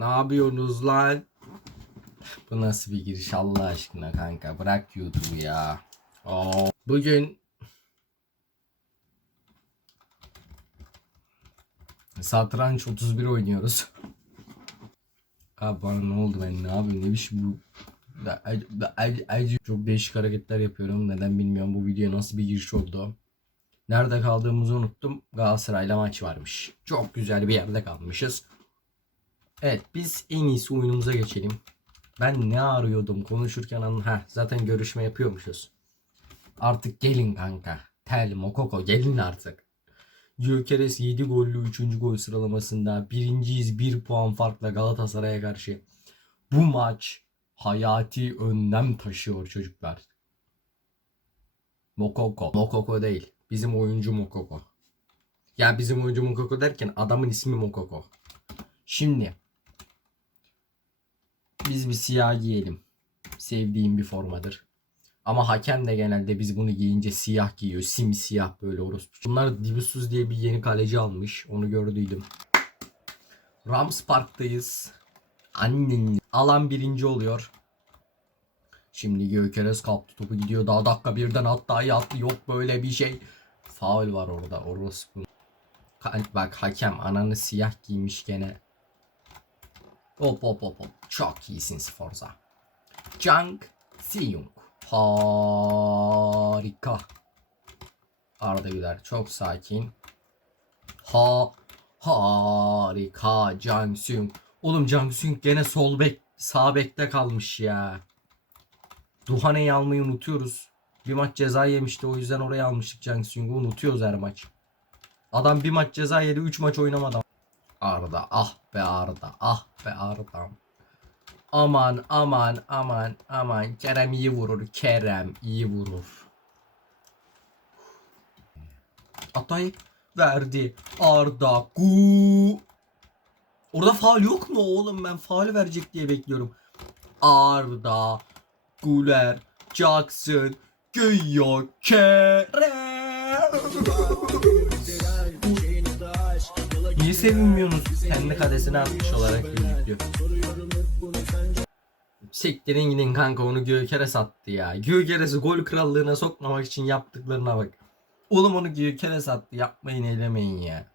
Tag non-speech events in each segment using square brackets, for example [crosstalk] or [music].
Ne yapıyorsunuz lan? Bu nasıl bir giriş Allah aşkına kanka. Bırak YouTube'u ya. Oo. Bugün Satranç 31 oynuyoruz. Abi bana ne oldu ben ne yapıyorum ne biçim bu çok değişik hareketler yapıyorum neden bilmiyorum bu videoya nasıl bir giriş oldu. Nerede kaldığımızı unuttum. Galatasaray'la maç varmış. Çok güzel bir yerde kalmışız. Evet biz en iyisi oyunumuza geçelim. Ben ne arıyordum konuşurken an ha zaten görüşme yapıyormuşuz. Artık gelin kanka. Tel Mokoko gelin artık. Gyökeres 7 gollü 3. gol sıralamasında birinciyiz 1 puan farkla Galatasaray'a karşı. Bu maç hayati önlem taşıyor çocuklar. Mokoko. Mokoko değil. Bizim oyuncu Mokoko. Ya bizim oyuncu Mokoko derken adamın ismi Mokoko. Şimdi biz bir siyah giyelim. Sevdiğim bir formadır. Ama hakem de genelde biz bunu giyince siyah giyiyor. Simsiyah böyle orospu. Bunlar Dibusuz diye bir yeni kaleci almış. Onu gördüydüm. Rams Park'tayız. Annen. Alan birinci oluyor. Şimdi Gökeres kaptı topu gidiyor. Daha dakika birden hatta yattı. Yok böyle bir şey. Faul var orada. Orospu. Bak hakem ananı siyah giymiş gene. Hop hop hop hop. Çok iyisin Sforza. Jang Siyung. Harika. Arda Güler çok sakin. Ha harika Jang Siyung. Oğlum Jang Siyung gene sol bek sağ bekte kalmış ya. Duhane'yi almayı unutuyoruz. Bir maç ceza yemişti o yüzden oraya almıştık Jang Siyung'u unutuyoruz her maç. Adam bir maç ceza yedi 3 maç oynamadı. Arda ah be Arda ah be Arda. Aman aman aman aman Kerem iyi vurur Kerem iyi vurur. Atay verdi Arda gu. Orada faul yok mu oğlum ben faul verecek diye bekliyorum. Arda Güler Jackson Güyo Kerem. Sevinmiyorsunuz? Kendi kadesine atmış olarak gözüküyor. Siktirin gidin kanka onu Gökeres attı ya. Gökeres'i gol krallığına sokmamak için yaptıklarına bak. Oğlum onu Gökeres attı. Yapmayın eylemeyin ya.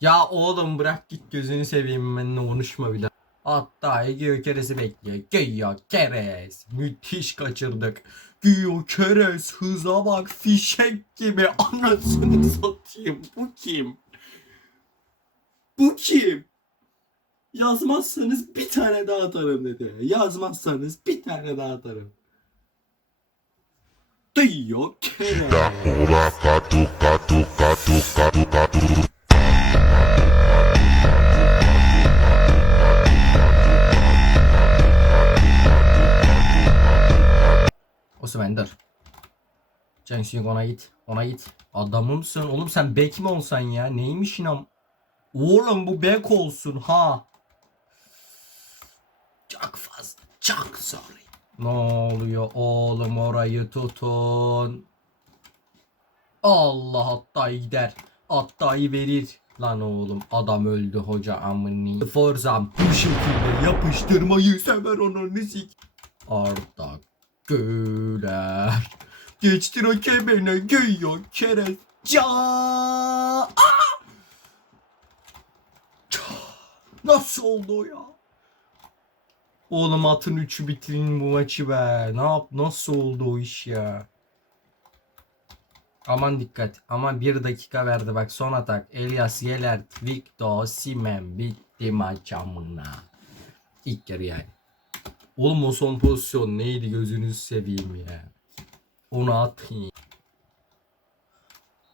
Ya oğlum bırak git gözünü seveyim benimle konuşma bir daha. Hatta Gökeres'i bekliyor. Gökeres. Müthiş kaçırdık. Gökeres hıza bak fişek gibi anasını satayım. Bu kim? Bu kim? Yazmazsanız bir tane daha atarım dedi. Yazmazsanız bir tane daha atarım. Diyor Kerem. Dur. Cenk Suyuk ona git. Ona git. Adamımsın. Oğlum sen bek mi olsan ya? Neymiş inan? Oğlum bu bek olsun ha. Çok fazla. Çok zor. Ne oluyor oğlum orayı tutun. Allah hatta gider. Hatta verir. Lan oğlum adam öldü hoca amını. Forzam bu şekilde yapıştırmayı sever onu sik. Arda Güler. Geçti rakibine güyor kerez. Ca. Nasıl oldu o ya? Oğlum atın üçü bitirin bu maçı be. Ne yap? Nasıl oldu o iş ya? Aman dikkat. Aman bir dakika verdi bak son atak. Elias Yelert, Victor, Simen bitti maç amına. İlk yarı yani. Oğlum o son pozisyon neydi gözünüzü seveyim ya. Onu atın.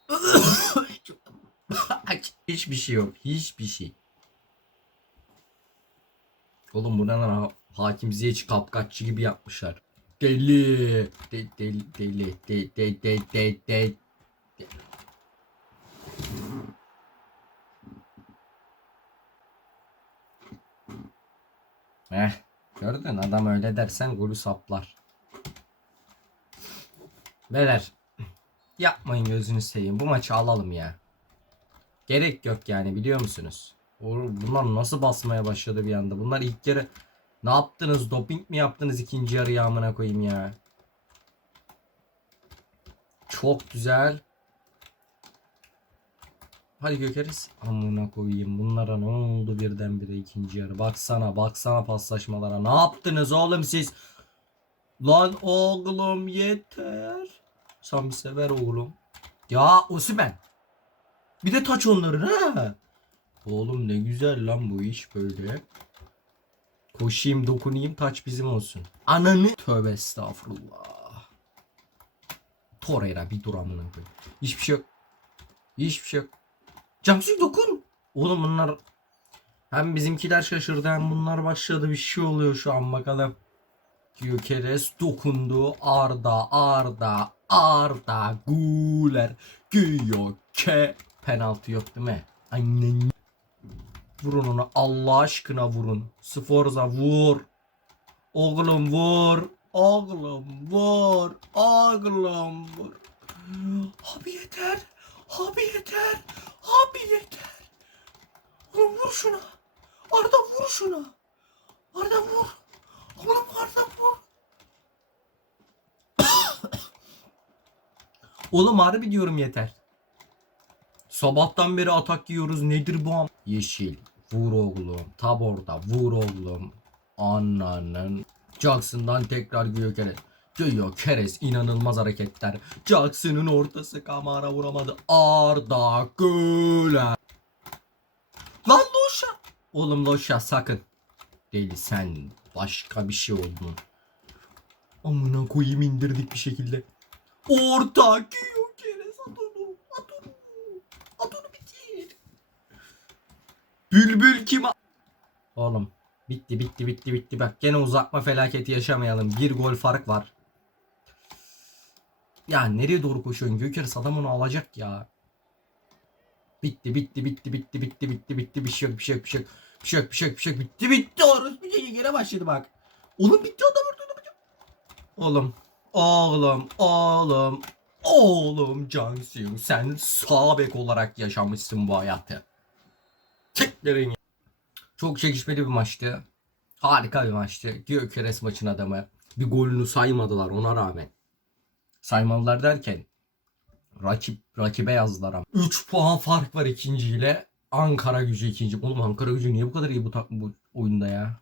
[coughs] Hiçbir şey yok. Hiçbir şey. Oğlum bu ne lan ha- hakim Ziyech kapkaççı gibi yapmışlar. Deli. De, deli deli de de de de de. Eh, gördün adam öyle dersen golü saplar. Beyler yapmayın gözünü seveyim bu maçı alalım ya. Gerek yok yani biliyor musunuz? Bunlar nasıl basmaya başladı bir anda? Bunlar ilk kere ne yaptınız? Doping mi yaptınız ikinci yarı yağmına koyayım ya? Çok güzel. Hadi Gökeriz. Amına koyayım. Bunlara ne oldu birdenbire ikinci yarı? Baksana baksana paslaşmalara. Ne yaptınız oğlum siz? Lan oğlum yeter. Bir sever oğlum. Ya Osimen. Bir de taç onların ha. Oğlum ne güzel lan bu iş böyle. Koşayım dokunayım taç bizim olsun. Ananı. Tövbe estağfurullah. Torreira bir dur amına koyayım. Hiçbir şey yok. Hiçbir şey yok. Cansu dokun. Oğlum bunlar hem bizimkiler şaşırdı hem bunlar başladı bir şey oluyor şu an bakalım. Gyökeres dokundu. Arda, Arda, Arda, Guler, Göke. Penaltı yok değil mi? Annen. Vurun onu Allah aşkına vurun. Sforza vur. Oğlum vur. Oğlum vur. Oğlum vur. Abi yeter. Abi yeter. Abi yeter. Oğlum vur şuna. Arda vur şuna. Arda vur. Oğlum Arda vur. [coughs] Oğlum harbi diyorum yeter. Sabahtan beri atak yiyoruz. Nedir bu am? Yeşil. Vur oğlum. Tab orada. Vur oğlum. Ananın. Jackson'dan tekrar Gökeres. Gökeres inanılmaz hareketler. Jackson'ın ortası kamera vuramadı. Arda Güler. Lan Loşa. Oğlum Loşa sakın. Deli sen başka bir şey oldun. Amına koyayım indirdik bir şekilde. Orta Gökeres at onu. At onu. At onu bitir. Bülbül kim? Oğlum bitti bitti bitti bitti bak gene uzatma felaketi yaşamayalım. Bir gol fark var. Ya nereye doğru koşuyorsun Gökeres adam onu alacak ya. Bitti bitti bitti bitti bitti bitti bitti bir şey yok bir şey yok bir şey yok. Bir şey yok bir şey yok bir şey yok bitti bitti orası bir şey gene başladı bak. Oğlum bitti adam orada. Oğlum oğlum oğlum oğlum Cansu sen sağ bek olarak yaşamışsın bu hayatı. Teklerin. Çok çekişmeli bir maçtı. Harika bir maçtı. Gyökeres maçın adamı. Bir golünü saymadılar ona rağmen. Saymalılar derken rakip rakibe yazdılar ama. 3 puan fark var ikinciyle. Ankara gücü ikinci. Oğlum Ankara gücü niye bu kadar iyi bu, bu oyunda ya?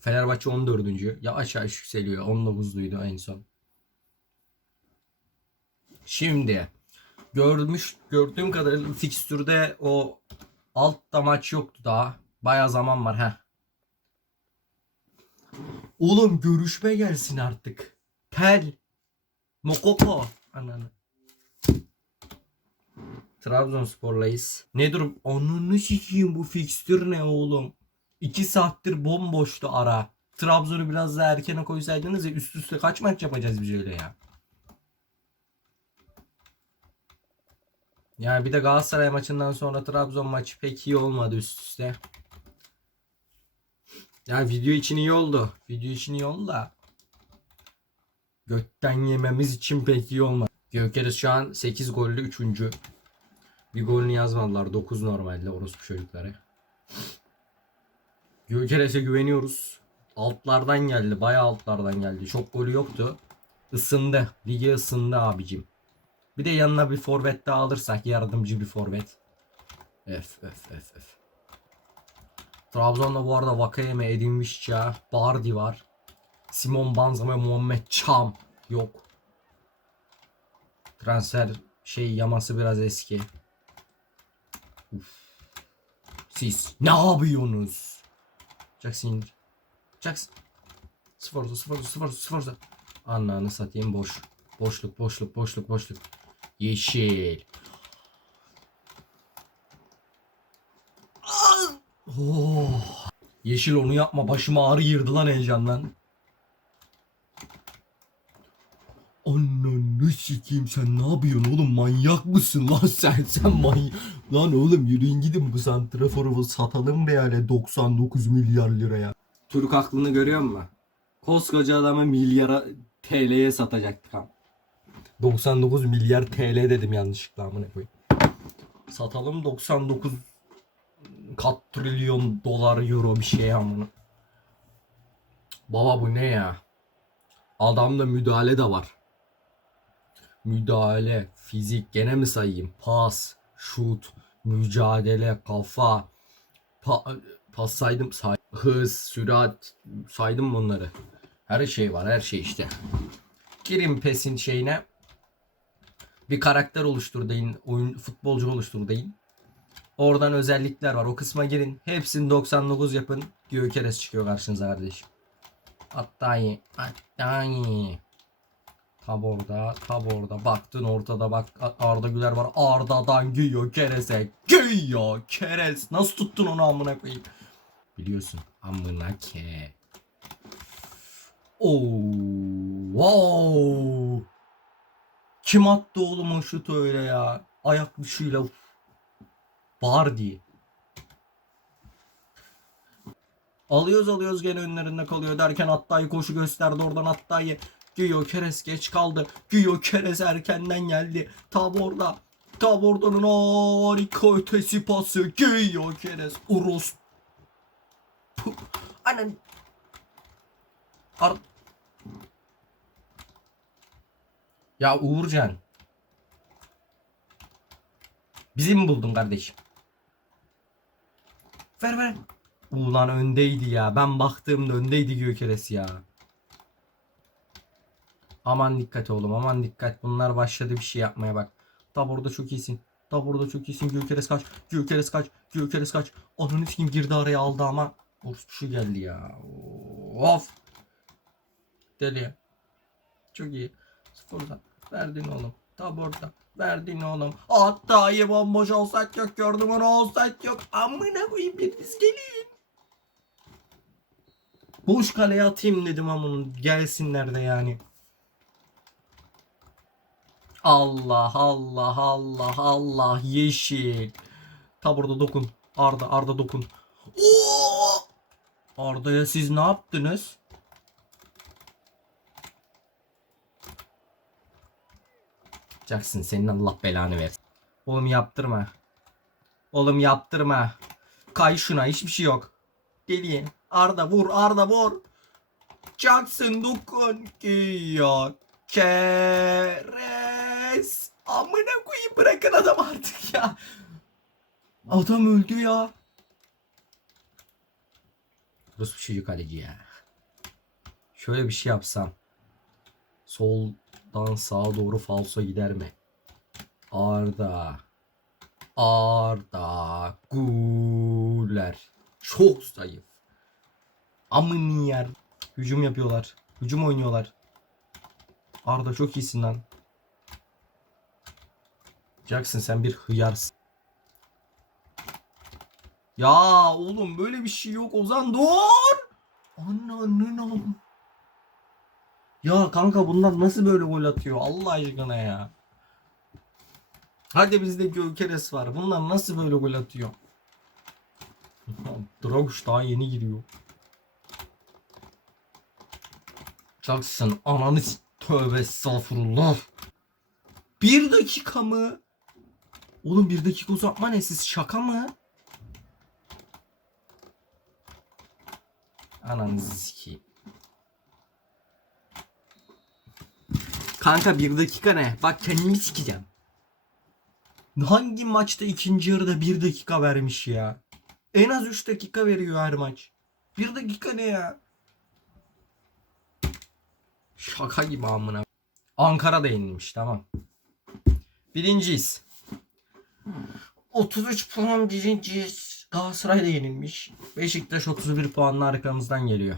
Fenerbahçe 14. Yavaş yavaş yükseliyor. 19'luydu en son. Şimdi görmüş gördüğüm kadarıyla fikstürde o altta maç yoktu daha. Baya zaman var ha. Oğlum görüşme gelsin artık. Tel. Mokoko. Ananı. Trabzonspor'layız. Ne durum? Ananı sikeyim bu fikstür ne oğlum? 2 saattir bomboştu ara. Trabzon'u biraz daha erkene koysaydınız ya üst üste kaç maç yapacağız biz öyle ya? Yani bir de Galatasaray maçından sonra Trabzon maçı pek iyi olmadı üst üste. Yani video için iyi oldu. Video için iyi oldu da. Gökten yememiz için pek iyi olmadı. Gökeriz şu an 8 gollü 3. Bir golünü yazmadılar. 9 normalde orospu çocukları. Gökeres'e güveniyoruz. Altlardan geldi. Bayağı altlardan geldi. Çok golü yoktu. Isındı. Lige ısındı abicim. Bir de yanına bir forvet daha alırsak yardımcı bir forvet. F F F F. Trabzon'da bu arada Vakayeme edinmiş ya. Bardi var. Simon Banza ve Muhammed Çam yok. Transfer şey yaması biraz eski. Uf. Siz ne yapıyorsunuz? Jackson. Jackson. Sıfır sıfır sıfır sıfır. Ananı satayım boş. Boşluk boşluk boşluk boşluk. Yeşil. Oh. Yeşil onu yapma başıma ağrı girdi lan heyecandan. Ananı sikeyim sen ne yapıyorsun oğlum manyak mısın lan [laughs] sen sen manyak. Lan oğlum yürüyün gidin bu santraforu satalım yani 99 milyar liraya. Türk aklını görüyor musun? Koskoca adamı milyara TL'ye satacaktık ama. 99 milyar TL dedim yanlışlıkla amına koyayım. Satalım 99 kat trilyon dolar euro bir şey amına. Baba bu ne ya? Adamda müdahale de var. Müdahale, fizik gene mi sayayım? Pas, şut, mücadele, kafa, pa- pas saydım, say hız, sürat saydım bunları. Her şey var, her şey işte. Girin PES'in şeyine. Bir karakter oluştur deyin, oyun futbolcu oluştur deyin. Oradan özellikler var. O kısma girin. Hepsini 99 yapın. Gökeres çıkıyor karşınıza kardeşim. Hatta iyi. Hatta iyi. Tab orada. Tab orada. Baktın ortada bak Arda Güler var. Arda'dan giyiyor Keres'e. Giyiyor Keres. Nasıl tuttun onu amına koyayım? Biliyorsun. Amına ke. Oo. Wow. Kim attı oğlum o şutu öyle ya? Ayak dışıyla. Bağır diye. Alıyoruz alıyoruz gene önlerinde kalıyor derken Attay'ı koşu gösterdi oradan Attay'ı. Giyo Keres geç kaldı. Giyo Keres erkenden geldi. Tab orada. Tab oradanın harika ötesi pası. Giyo Keres. Uros. Puh. Anan. Ar ya Uğurcan. Bizi mi buldun kardeşim? Ver ver. Ulan öndeydi ya. Ben baktığımda öndeydi Gökeres ya. Aman dikkat oğlum aman dikkat. Bunlar başladı bir şey yapmaya bak. Tab orada çok iyisin. Tab orada çok iyisin. Gökeres kaç. Gökeres kaç. Gökeres kaç. Ananı kim girdi araya aldı ama. Orası şu geldi ya. Of. Deli. Çok iyi. Sıfırda. Verdin oğlum. Tab orada. Verdin oğlum. Hatta iyi bomboş olsak yok. Gördüm onu olsak yok. Amına koyayım biriniz gelin. Boş kaleye atayım dedim ama gelsinler de yani. Allah Allah Allah Allah yeşil. Ta burada dokun. Arda Arda dokun. Oo! Arda'ya siz ne yaptınız? Jackson senin Allah belanı versin. Oğlum yaptırma. Oğlum yaptırma. Kay şuna hiçbir şey yok. Deli. Arda vur Arda vur. Jackson dokun. Giyo. Keres. Amına koyayım bırakın adam artık ya. Adam öldü ya. Rus bir çocuk kaleci ya. Şöyle bir şey yapsam. Soldan sağa doğru falso gider mi? Arda. Arda. Guler. Çok zayıf. Amın yer. Hücum yapıyorlar. Hücum oynuyorlar. Arda çok iyisin lan. Jackson sen bir hıyarsın. Ya oğlum böyle bir şey yok Ozan dur. Ananın am. Ya kanka bunlar nasıl böyle gol atıyor Allah aşkına ya. Hadi bizde Gökeres var. Bunlar nasıl böyle gol atıyor? Draguş daha yeni giriyor. Jackson ananı tövbe estağfurullah. Bir dakika mı? Oğlum bir dakika uzatma ne siz şaka mı? Ananı sikeyim. Kanka bir dakika ne? Bak kendimi sikeceğim. Hangi maçta ikinci yarıda bir dakika vermiş ya? En az 3 dakika veriyor her maç. Bir dakika ne ya? Şaka gibi amına. Ankara'da yenilmiş tamam. Birinciyiz. 33 puan birinciyiz. Galatasaray'da yenilmiş. Beşiktaş 31 puanla arkamızdan geliyor.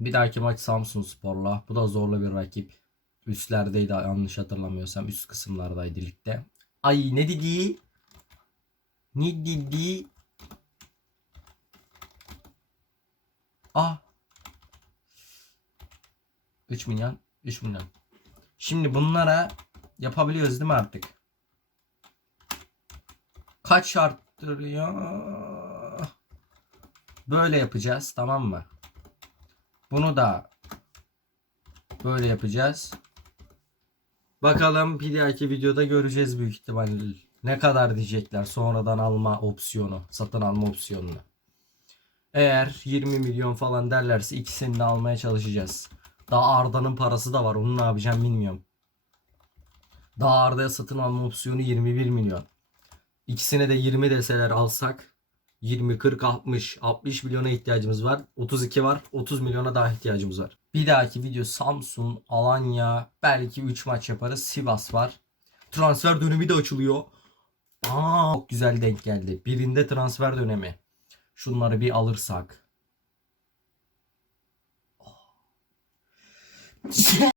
Bir dahaki maç Samsun Spor'la. Bu da zorlu bir rakip. Üstlerdeydi yanlış hatırlamıyorsam. Üst kısımlardaydı ligde. Ay ne dedi? Ne dedi? Ah. 3 milyon. 3 milyon. Şimdi bunlara yapabiliyoruz değil mi artık? Kaç arttırıyor? Böyle yapacağız tamam mı? Bunu da böyle yapacağız. Bakalım bir dahaki videoda göreceğiz büyük ihtimalle. Ne kadar diyecekler sonradan alma opsiyonu, satın alma opsiyonunu. Eğer 20 milyon falan derlerse ikisini de almaya çalışacağız. Daha Arda'nın parası da var. Onu ne yapacağım bilmiyorum. Daha Arda'ya satın alma opsiyonu 21 milyon. İkisine de 20 deseler alsak 20, 40, 60, 60 milyona ihtiyacımız var. 32 var. 30 milyona daha ihtiyacımız var. Bir dahaki video Samsun, Alanya, belki 3 maç yaparız. Sivas var. Transfer dönemi de açılıyor. Aa, çok güzel denk geldi. Birinde transfer dönemi. Şunları bir alırsak.